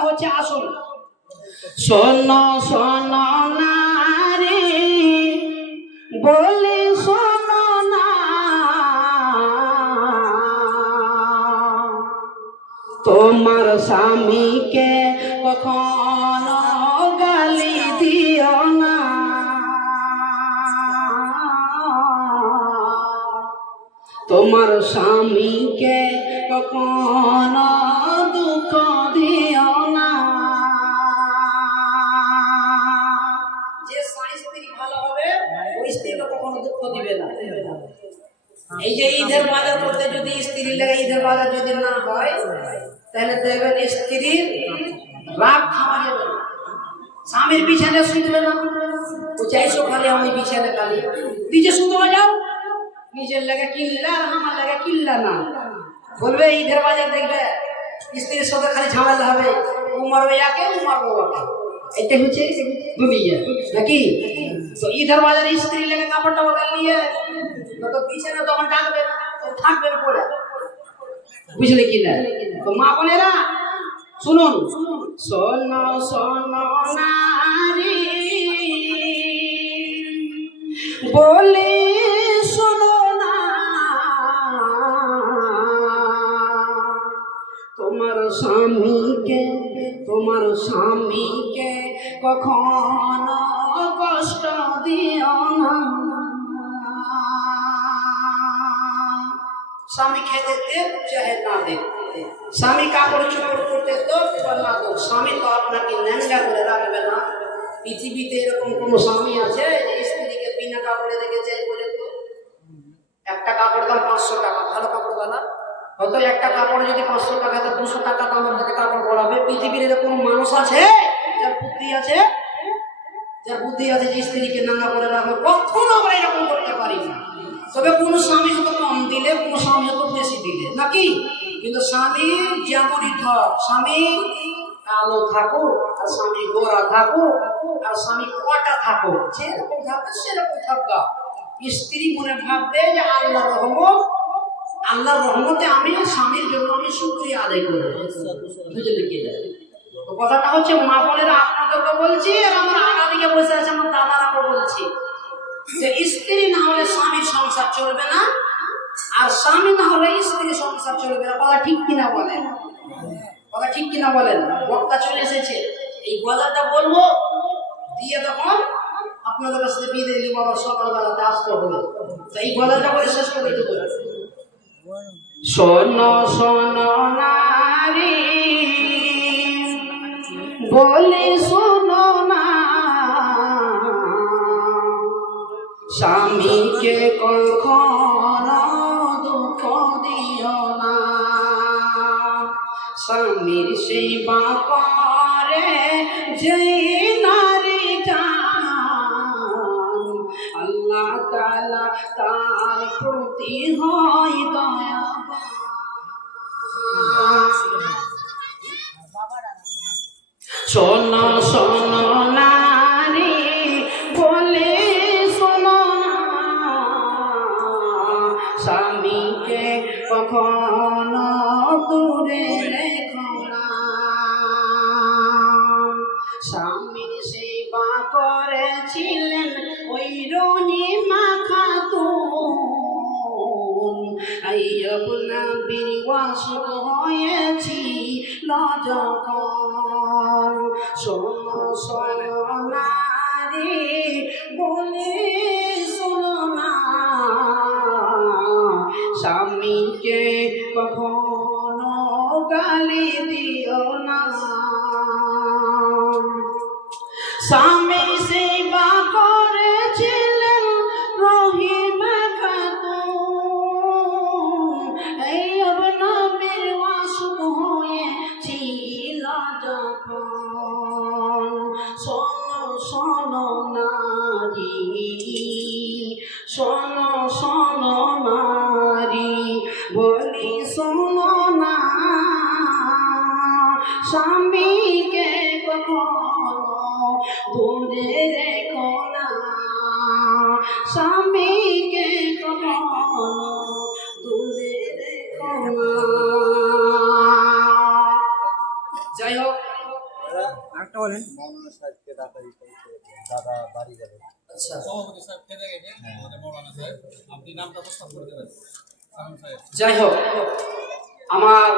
কথাটা হচ্ছে আসল। শোনো শোনো নারী বলে শোনো না, তোমার স্বামীকে কখনো গালি দিও না। তোমার স্বামীকে কখনো দুঃখ দিও না। যে স্ত্রী ভালো হবে ওই স্ত্রীকে কখনো দুঃখ দিবে না। এই যে ঈদের বাজার করতে যদি স্ত্রী লাগে, ঈদের বাজার যদি না হয় তাহলে দেখবেন স্ত্রীর রাগ খাওয়া যাবে না। স্বামীর বিছানে শুনবে না, ও চাইছো খালি আমি বিছানে খালি নিজে শুধু যাও, নিজের লাগে কিনলা আর আমার লাগে কিনলা না বলবে। ঈদের বাজার দেখবে স্ত্রীর সাথে খালি ঝামেলা হবে, উমার ভাইয়াকে উমার বাবাকে, এটা হচ্ছে দুনিয়া নাকি। তো ঈদের বাজার স্ত্রী লাগে কাপড় টাপড় নিয়ে তো বিছানে তখন ডাকবে, থাকবে পড়ে, বুঝলে কি না। তো মা বোনেরা শুনুন, শোনো শোনো নারী বলে শোনো না, তোমার স্বামীকে কখনো কষ্ট দিও না। স্বামী খেতে দে চাহে না দে, স্বামী কাপড় চোপড় করতে তো না তো, স্বামী তো আপনাকে ন্যাংরা করে রাখবে না। পৃথিবীতে এরকম কোন স্বামী আছে যে স্ত্রীকে বিনা কাপড়ে রেখেছে? বলে তো একটা কাপড় দাম 500 টাকা, ভালো কাপড় দানা হয়তো একটা কাপড় যদি 500 টাকা তো 200 টাকা দামের মধ্যে কাপড় পরাবে। পৃথিবীর এরকম মানুষ আছে যার বুদ্ধি আছে, যে স্ত্রীকে নাঙ্গা করে রাখবে? কখনো আমরা এরকম করতে পারি না। তবে কোন স্বামী হয়তো কম দিলে, কোন স্বামী হয়তো বেশি দিলে নাকি। কিন্তু স্বামী যেমনই থাক, স্বামী কালো থাকুক আর স্বামী গোরা থাকুক আর স্বামী কটা থাকুক, যেরকম থাকবে সেরকম থাকবা। স্ত্রী মনে ভাববে যে আল্লাহর রহমতে আমি স্বামীর জন্য আমি শুকরিয়া আদায় করবো, বুঝলে কি। তো কথাটা হচ্ছে মা বোনেরা আপনাদেরকে বলছি, আর আমার আগাদিকে বসে আছে আমার দাদারাকে বলছি যে স্ত্রী না হলে স্বামীর সংসার চলবে না, আর স্বামী না হলে স্ত্রীর সংসার চলবে না। কথা ঠিক কিনা বলেন? কথা ঠিক কিনা বলেন? বক্তা চলে এসেছে, এই গলাটা বলবো দিয়ে তখন আপনাদের কাছে বিদায় নিব, আবার সকালবেলাতে আসতে হবে। এই গলাটা বলে শেষ করে দেবো। শোনো শোনো নারী বলে শোনো না, স্বামীকে কখনো দুঃখ দিও না। স্বামীর সেবা করে যে নারী জান, আল্লাহ তাআলা তার প্রতি হয় দয়াবান। শোনো শোনো নারী বলে শোনো না, স্বামীকে কখনো দূরে রেখো না। স্বামীর সেবা করেছিলেন ওই রহিমা খাতুন, আইয়ুব নবীর ওয়াসিক হয়েছিল যখন। শোনো শোনো নারী বলে শোনো না, স্বামীকে কখনো গালি দিও না। স্বামী সেবা করেছিলেন রহিমা খাতুন, আইয়ুব নবীর ওয়াসিক হয়েছিল যখন। শোনো শোনো নারী, শোনো শোনো নারী বলি শোনো না, স্বামীকে কখনো দূরে রেখো না। স্বামীকে কখনো দূরে রেখো না। যাই হোক, একটা বলেন। মৌলানা সাহেবকে ডাকাডাকি করছে, দাদা বাড়ি যাবে। আচ্ছা, সভাপতি সাহেব খেতে গেছে আমাদের মৌলানা সাহেব, আপনি নামটা প্রস্তাব করে দেবেন সালাম সাহেব। যাই হোক, আমার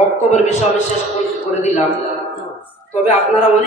বক্তব্যের বিষয় আমি শেষ করে দিলাম। তবে আপনারা অনেক